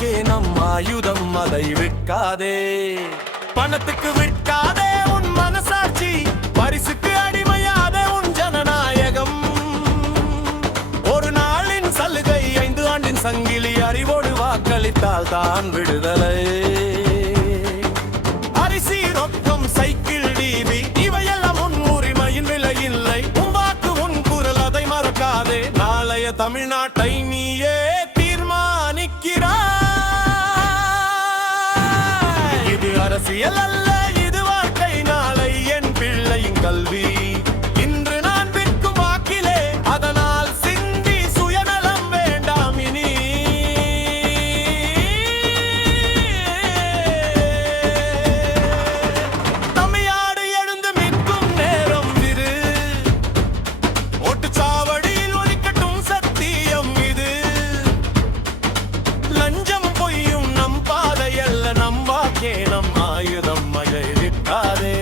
வாக்கே நம் ஆயுதம், அதை விற்காதே. பணத்துக்கு விற்காதே உன் மனசாட்சி, பரிசுக்கு அடிமையாதே உன் ஜனநாயகம். ஒரு நாளின் சலுகை 5 ஆண்டின் சங்கிலி, அறிவோடு வாக்களித்தால் தான் விடுதலை. அரிசி, ரொக்கம், சைக்கிள், டிவி இவையெல்லாம் உன் உரிமையின் விலை இல்லை. உன் வாக்கு உன் குரல், அதை மறக்காதே. நாளைய தமிழ்நாட்டை நீயே தீர்மானிக்கிறாய். இது அரசியல் அல்ல, இது வாழ்க்கை. நாளை என் பிள்ளையின் கல்வி. இன்று நான் விற்கும் வாக்கிலே அதனால் சிந்தி சுயநலம் வேண்டாம் இனி. தமிழ்நாடு எழுந்து நிற்கும் நேரம் இது. ஓட்டுச்சாவடியில் ஒலிக்கட்டும் சத்தியம் இது. லஞ்சம் பொய்யும் நம் பாதை அல்ல, நம் வாக்கே நம் ஆயுதம், அதை விற்காதே.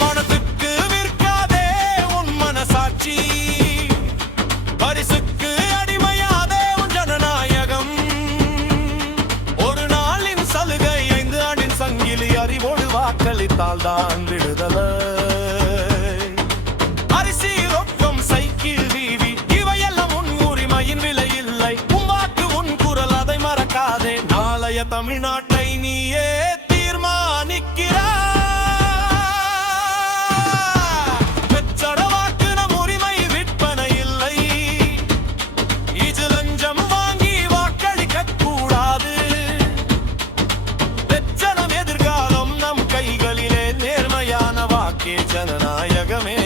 பணத்துக்கு விற்காதே உன் மனசாட்சி, பரிசுக்கு அடிமையாதே உன் ஜனநாயகம். ஒரு நாளின் சலுகை 5 ஆண்டின் சங்கிலி, அறிவோடு வாக்களித்தால் தான் விடுதலை. அரிசி, ரொக்கம், சைக்கிள், டிவி இவையெல்லாம் உன் உரிமையின் விலை இல்லை. உன் வாக்கு உன் குரல், அதை மறக்காதே. நாளைய தமிழ்நாட்டை நீயே தீர்மானிக்கிறாய். பெற்றட வாக்கு நம் உரிமை, விற்பனை இல்லை. இது லஞ்சம் வாங்கி வாக்களிக்கக் கூடாது. வெச்சனம் எதிர்காலம் நம் கைகளிலே, நேர்மையான வாக்கே ஜனநாயகமே.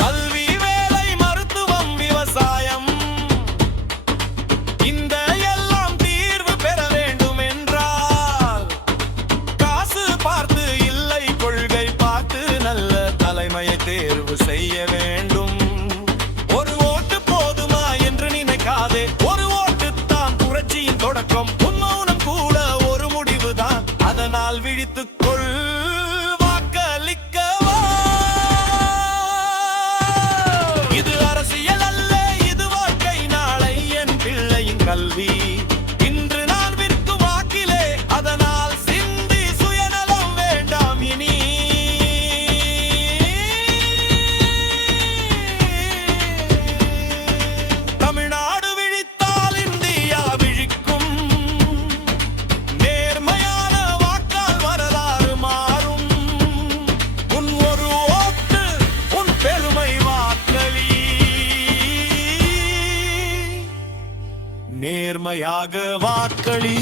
கல்வி, வேலை, மருத்துவம், விவசாயம் இந்த எல்லாம் தீர்வு பெற வேண்டும் என்றால் காசு பார்த்து இல்லை, கொள்கை பார்த்து நல்ல தலைமையை தேர்வு செய்ய வேண்டும். ஒரு ஓட்டு போதுமா என்று நினைக்காதே, ஒரு ஓட்டு தான் புரட்சியின் தொடக்கம். உன் மௌனம் கூட ஒரு முடிவுதான், அதனால் விழித்துக்கொள், வாக்களிக்கவா. இது அரசியல் அல்ல, இது வாழ்க்கை. நாளை என் பிள்ளையின் கல்வி. இன்று நான் விற்கும் வாக்கிலே அதனால் சிந்தி சுயநலம் வேண்டாம் இனி. தமிழ்நாடு விழித்தால் இந்தியா விழிக்கும். நேர்மையான வாக்கால் வரலாறு மாறும். உன் ஒரு ஓட்டு உன் பெருமை, வாக்களி. நேர்மையாக வாக்களி.